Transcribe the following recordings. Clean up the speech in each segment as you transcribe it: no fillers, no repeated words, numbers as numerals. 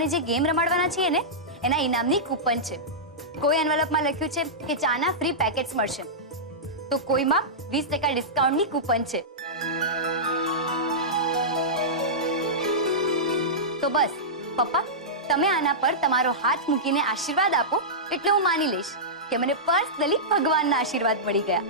આપણે જે ગેમ રમાડવાના છીએ ને એના ઇનામની કૂપન છે. કોઈ એન્વેલપમાં લખ્યું છે કે ચાના ફ્રી પેકેટ્સ મળશે, તો કોઈમાં 20% ડિસ્કાઉન્ટની કૂપન છે. તો બસ પપ્પા, તમે આના પર તમારો હાથ મૂકીને આશીર્વાદ આપો એટલે હું માની લઈશ કે મને પર્સનલી ભગવાનના આશીર્વાદ મળી ગયા.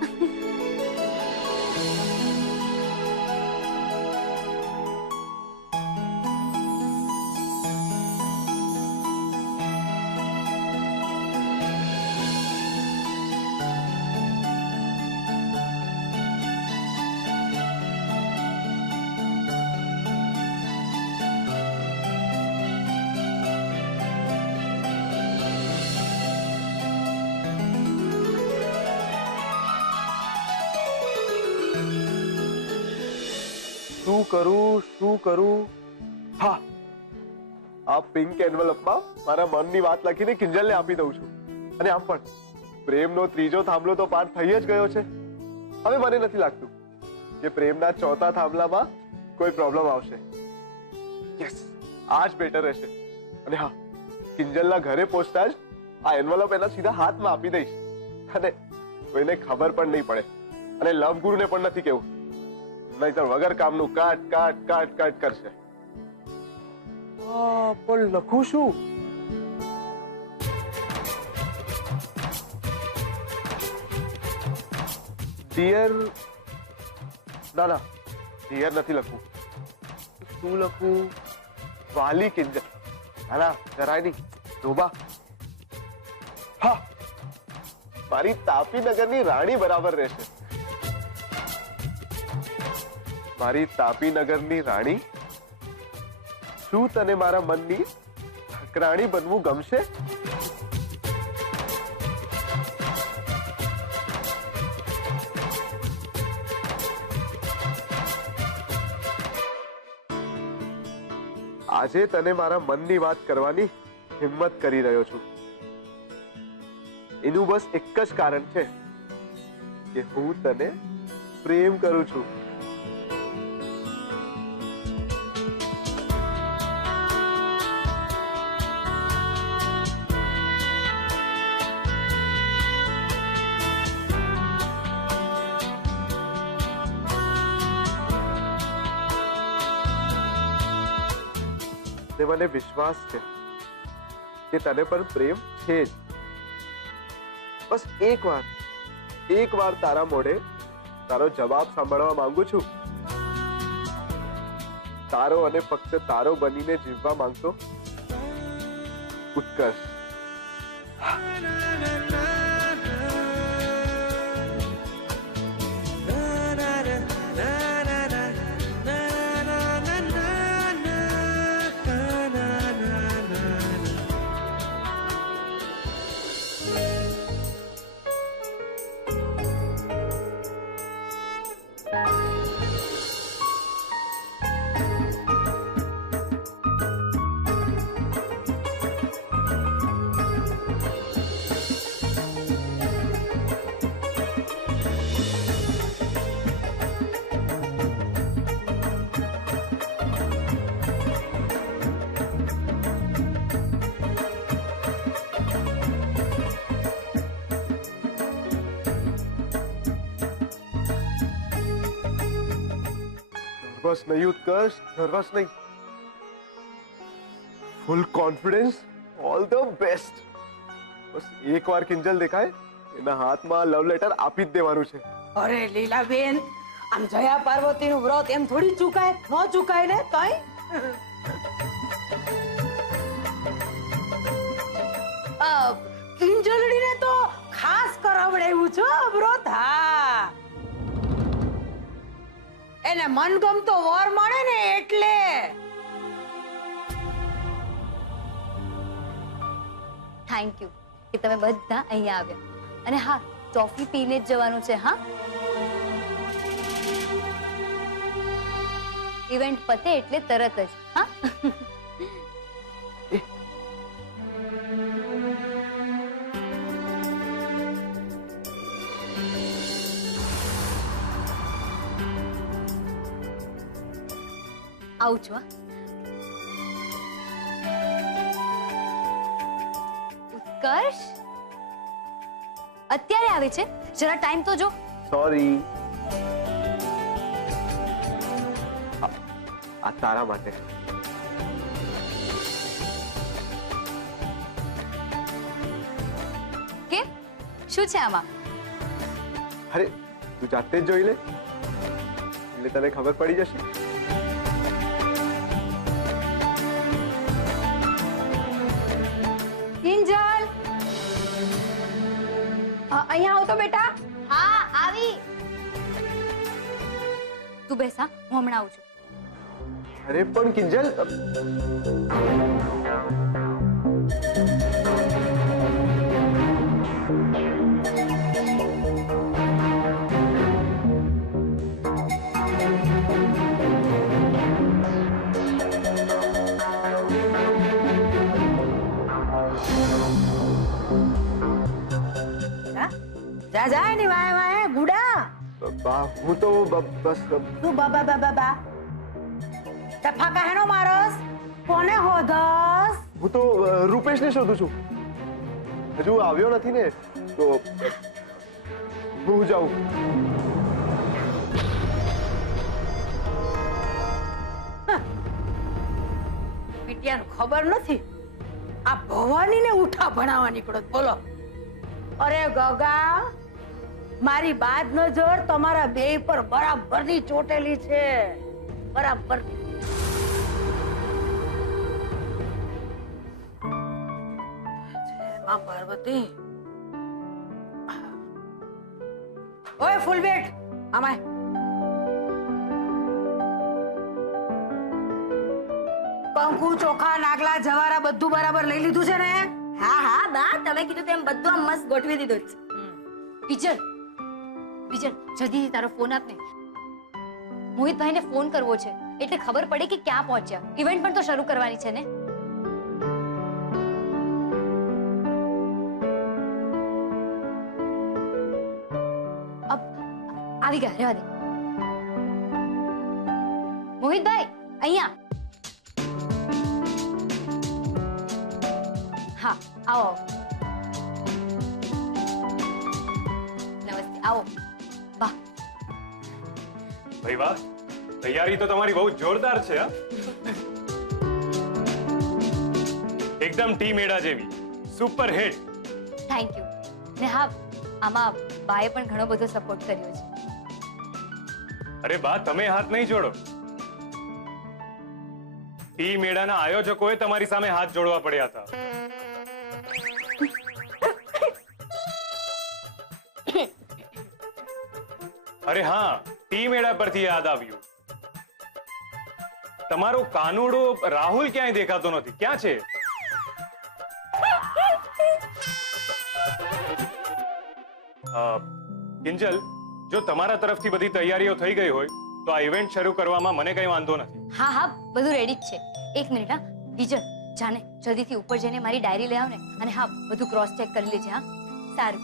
શું કરું? હા, આ પિંક એન્વેલપમાં મારા મનની વાત લખીને કિંજલને આપી દઉં છું. અને આમ પણ પ્રેમનો ત્રીજો થાંભલો તો પાર થઈ જ ગયો છે. હવે મને નથી લાગતું કે પ્રેમના ચોથા થાંભલામાં કોઈ પ્રોબ્લેમ આવશે. યસ, આ જ બેટર રહેશે. અને હા, કિંજલના ઘરે પહોંચતા જ આ એન્વેલપ એના સીધા હાથમાં આપી દઈશ અને કોઈને ખબર પણ નહીં પડે. અને લવ ગુરુને પણ નથી કેવું, નહીતર વગર કામનું કાટ કાટ કાટ કાટ કરશે. પણ લખું શું? ડિયર, ના, ડિયર નથી લખવું. શું લખું? વાલી કિંજલ. ના, જરાય નહીં. ધોબા. હા, મારી તાપીનગરની રાણી બરાબર રહેશે. મારી તાપીનગરની રાણી, શું તને મારા મનની ઠકરાણી બનવું ગમશે? આજે તને મારા મનની વાત કરવાની હિંમત કરી રહ્યો છું. એનું બસ એક જ કારણ છે કે હું તને પ્રેમ કરું છું. મને વિશ્વાસ છે કે તને પણ પ્રેમ છે જ. બસ એકવાર તારા મોઢે તારો જવાબ સાંભળવા માંગુ છું. તારો અને ફક્ત તારો બનીને જીવવા માંગતો ઉત્કર્ષ. નર્વસ નહીં ઉત્કર્ષ, નર્વસ નહીં. Full confidence. All the best. બસ એકવાર કિંજલ દેખાય એના હાથમાં લવ લેટર આપી જ દેવાનું છે. અરે લીલાબેન, આમ જયા પાર્વતીનું વ્રત એમ થોડી ચૂકાય? ન ચૂકાય ને કઈ. કિંજલડીને તો ખાસ કરાવડાવ્યું છે વ્રત. હા, એને મનગમતો વર મળે ને એટલે. થેન્ક યુ કે તમે બધા અહીંયા આવ્યા. અને હા, ટોફી પીને જ જવાનું છે. હા, ઇવેન્ટ પતે એટલે તરત જ. હા, આવું છું. ઉત્કર્ષ અત્યારે આવે છે? જરા ટાઈમ તો જો. સોરી. આ તારા માટે. કેમ, શું છે આમાં? અરે તું જાતે જ જોઈ લે, એટલે તને ખબર પડી જશે. કિંજલ, અહીંયા આવ તો બેટા. હા, આવી. તું બેસ, હા, હું હમણાં આવું છું. અરે પણ કિંજલ, જા જા એની વાય વાય ગુડા. હું તો બસ. તું બાબા બાબા બા તે ફાકા હેનો મારસ? કોને હોધસ? હું તો રૂપેશને શોધું છું. હજુ આવ્યો નથી ને, તો હું જાઉં. પીટિયાનું ખબર નથી, આ ભવાનીને ઉઠા ભણાવવા નીકળો. બોલો. અરે ગગા, મારી બાદ નજર તમારા બે પર બરાબરની ચોટેલી છે, બરાબરની. માં પાર્વતી, ઓય ફૂલબેટ, આમાય. કંકુ, ચોખા, નાગલા, જવારા બધું બરાબર લઈ લીધું છે ને? હા હા બા, તમે કીધું તેમ બધું આમ મસ્ત ગોઠવી દીધું છે. બીજલ, બીજલ, જલ્દીથી તારો ફોન આપ ને. મોહિતભાઈને ફોન કરવો છે, એટલે ખબર પડે કે ક્યાં પહોંચ્યા. ઇવેન્ટ પણ તો શરૂ કરવાની છે ને. આવી ગયા, રહેવા દે. મોહિતભાઈ, અહીંયા. હા, આવો આવો. નમસ્તે, આવો. વાહ ભાઈ વાહ, તૈયારી તો તમારી બહુ જોરદાર છે. હા, એકદમ ટીમ એડા જેવી, સુપર હિટ. Thank you. ને હા, આમાં બાએ પણ ઘણો બધો સપોર્ટ કર્યો છે. અરે બા, તમે હાથ નહીં જોડો. ટીમ એડાના આયોજકોએ તમારી સામે હાથ જોડવા પડ્યા હતા. અરે હા, ટીમ એડા પરથી યાદ આવ્યું, તમારો કાનુડો રાહુલ ક્યાંય દેખાતો નથી. ક્યાં છે? કિંજલ, જો તમારા તરફથી બધી તૈયારીઓ થઈ ગઈ હોય તો આ ઇવેન્ટ શરૂ કરવામાં મને કઈ વાંધો નથી. હા હા, બધું રેડી જ છે. એક મિનિટ. હા બીજલ, જાને જલ્દીથી ઉપર જઈને મારી ડાયરી લઈ આવ ને. અને હા, બધું ક્રોસ ચેક કરી લેજે. હા, સારું.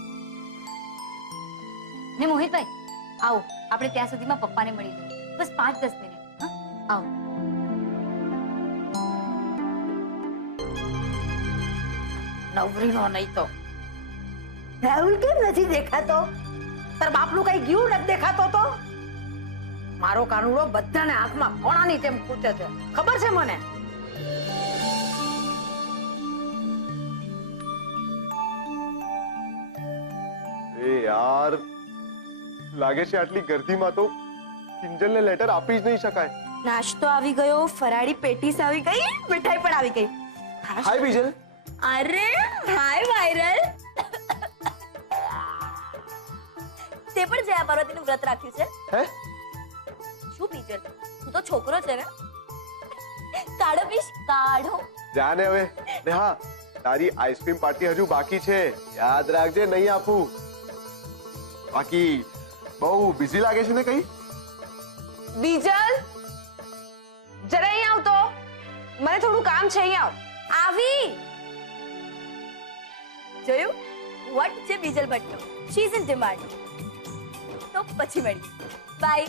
ને મોહિતભાઈ, આવો, આપણે ત્યાં સુધીમાં પપ્પાને મળી લઈએ. બસ 5-10 મિનિટ. હા, આવો. નવરીનો નહીં તો રાહુલ કેમ નથી દેખાતો? તાર બાપનું કઈ ગયું નથી દેખાતો તો? મારો કાનુડો બધાને આંખમાં કોણાની જેમ પૂછે છે, ખબર છે મને. એ યાર, લાગે છે આટલી ગર્દીમાં તો કિંજલને લેટર આપી જ નહીં શકાય. નાસ્તો આવી ગયો, ફરાળી પેટીસ આવી ગઈ, મીઠાઈ પણ આવી ગઈ. હાય બીજલ. અરે હાય વાયરલ. તે પણ જયા પાર્વતીનું વ્રત રાખ્યું છે? હે? શું બીજલ, તું તો છોકરો છે ને? કાઢો પીશ, કાઢો. જાને હવે. ને હા, તારી આઈસ્ક્રીમ પાર્ટી હજુ બાકી છે, યાદ રાખજે, નહીં આપું. બાકી બહુ બિઝી લાગે છે ને કઈ? બીજલ, જરા અહીં આવ તો, મને થોડું કામ છે. અહીં આવ. આવી જોયું? વોટ છે બીજલ ભટ્ટનો? She is in demand. તો પછી મળી. બાય.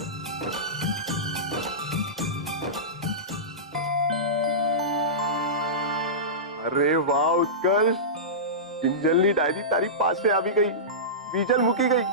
અરે વાહ ઉત્કર્ષ, કિંજલની ડાયરી તારી પાસે આવી ગઈ. બીજલ મૂકી ગઈ.